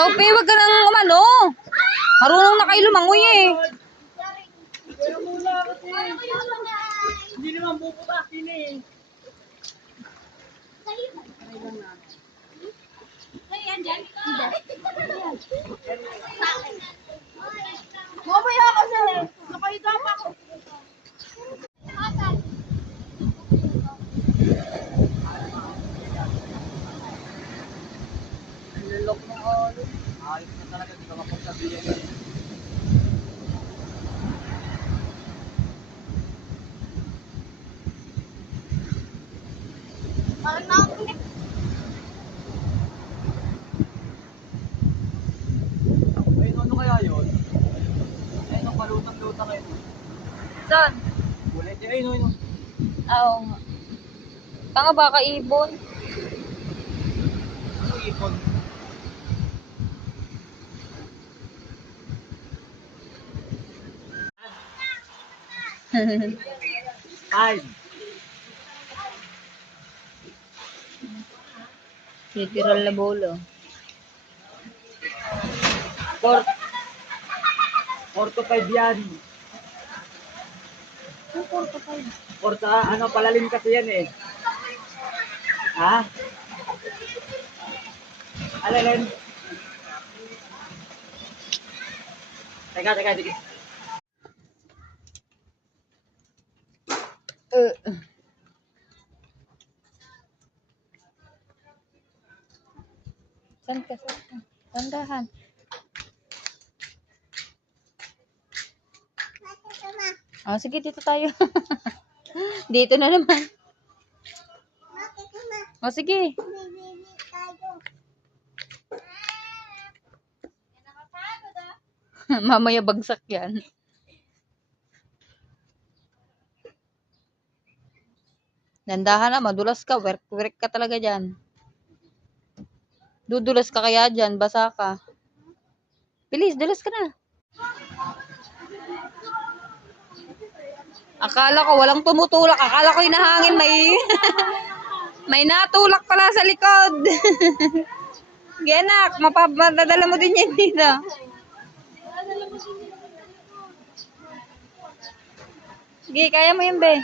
Sophie, wag ka nang umano. Marunong na kayo lumangoy eh. Pero mula kasi. Hindi naman bubutakin eh. Mamaya kasi. Nakahiga pa ako. Nilolok ng alo. Ayos na talaga. Hindi ka mapagsabihan eh. Parang nakakulit. Ayun, ano kaya yun? Ayun, ang palutang-lutang ngayon. Saan? Ulit, ayun, ayun. Oo nga. Tanga baka ibon. Ano ipon? Ay, Literal na bolo. 4 to 5 yan. 4 to, ano, palalim kasi yan eh. Ha? Alin? Teka. Saan ka? Tandahan. Oh, sige, dito tayo. Dito na naman. Oh, sige. Mamaya bagsak yan. Dandahan na, madulas ka. Work ka talaga dyan. Dudulas ka kaya dyan, basa ka. Bilis, dulas ka na. Akala ko walang tumutulak. Akala ko hinahangin may may natulak pala sa likod. Genak, mapadadala mo din yan dito. Sige, kaya mo yun, be.